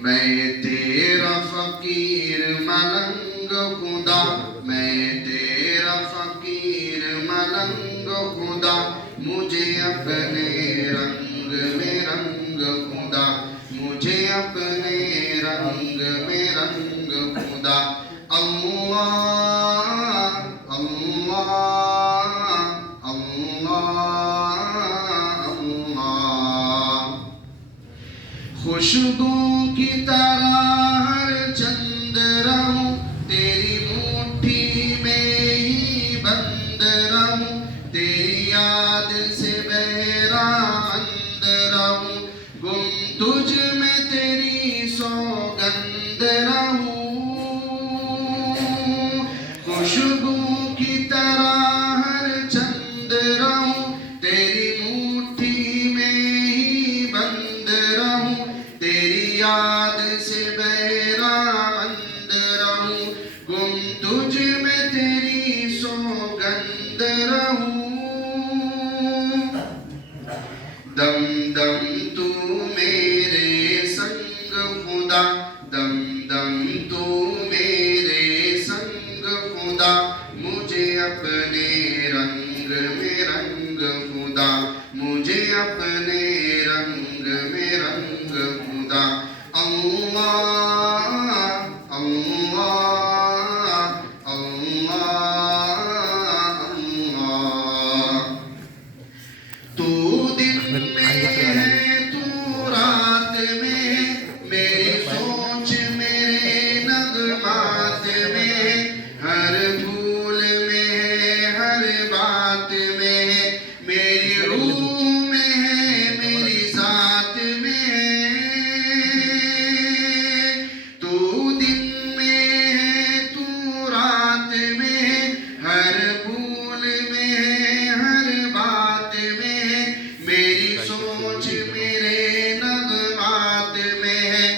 मैं तेरा फकीर मलंग खुदा, मैं तेरा फकीर मलंग खुदा, मुझे अपने रंग में रंग खुदा, मुझे अपने रंग में रंग खुदा। अल्लाह अल्लाह अल्लाह अल्लाह। खुशबू की तरह हर चंद रहूं, तेरी मुट्ठी में ही बंद रहूं, तेरी याद से बहरा अंध रहूं, गुम तुझ में तेरी सौगंध रहूं। खुशबू की तरह हर चंद रहूं, तेरी मुट्ठी में ही बंद रहूं, तेरी याद से बहरा अंध रहूं, गुम तुझ में तेरी सौगंध रहूं। दम दम तू मेरे संग खुदा, दम दम तू मेरे संग खुदा, मुझे अपने रंग में रंग खुदा, मुझे अपने रंग में रंग खुदा। अल्लाह अल्लाह अल्लाह अल्लाह। तू दिन में है तू रात में, मेरी सोच मेरे नगमात में, हर फूल में है हर बात में है, मेरी रूह में है मेरी जात में है। तू दिन में है तू रात में, हर फूल में है हर बात में है, मेरी सोच मेरे नगमात में है,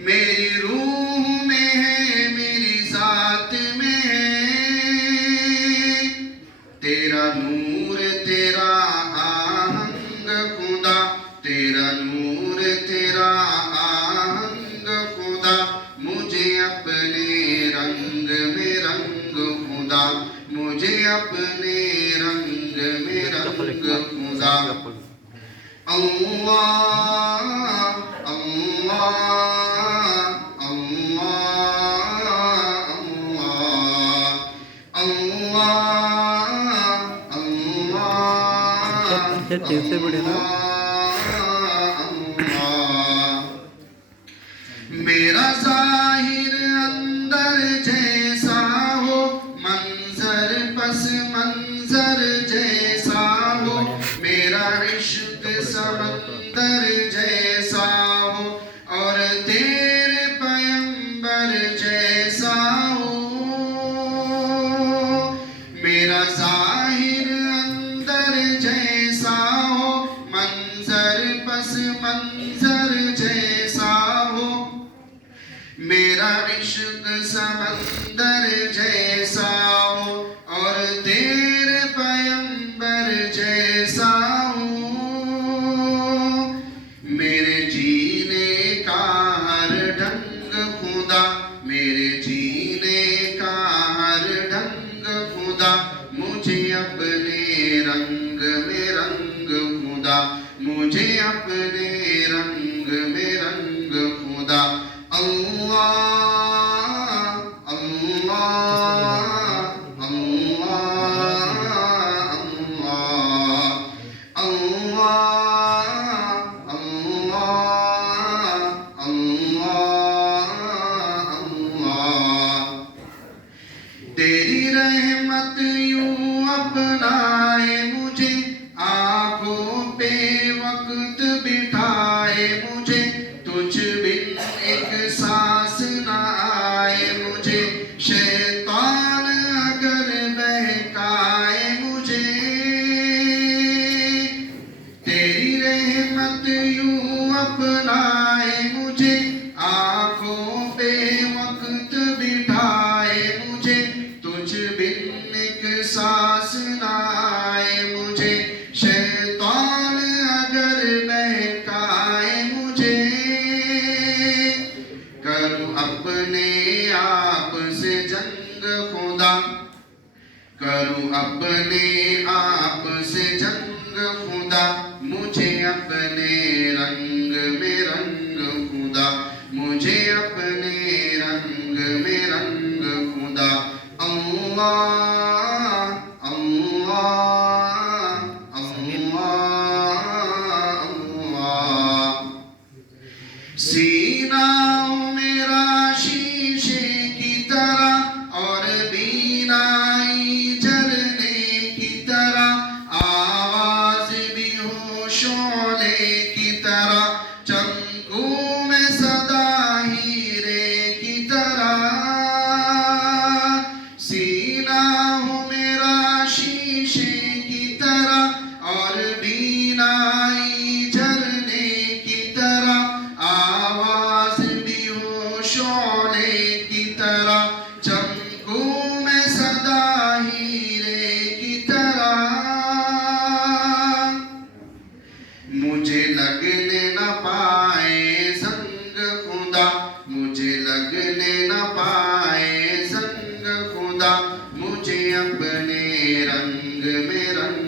मेरी रूह में है मेरी जात में है। तेरा नूर तेरा आहंग खुदा, तेरा नूर तेरा आहंग खुदा, मुझे अपने रंग में रंग खुदा, मुझे अपने रंग में रंग खुदा। अल्लाह अल्लाह अल्लाह अल्लाह अल्लाह अल्लाह। मेरा जाहिर अंदर जैसा हो, मंजर पस मंजर जैसा हो, मेरा इश्क समंदर जैसा हो, और तेरे पैगंबर जैसा हो। मेरा जाहिर अंदर जैसा हो, मंजर पस मंजर जैसा हो, मेरा इश्क समंदर जैसा हो, और तेरे पैगंबर जैसा हो। मुझे, शैतान अगर बहकाए मुझे, करूं अपने आप से जंग खुदा, करूं अपने आप से जंग खुदा, मुझे अपने रंग में रंग खुदा, मुझे अपने रंग में रंग खुदा। अल्लाह अल्लाह अल्लाह अल्लाह। सीना मेरा शीशे की तरह और बीनाई झरने की तरह, आवाज भी हो शोले की तरह, चमकू में सदा हीरे की तरह। सीना हो मेरा शीशे की तरह और बीनाई झरने की तरह, आवाज भी हो शोले की तरह, चमकू में सदा हीरे की तरह। मुझे लगने न पाए संग खुदा, मुझे लगने न पाए संग खुदा, मुझे अपने रंग में रंग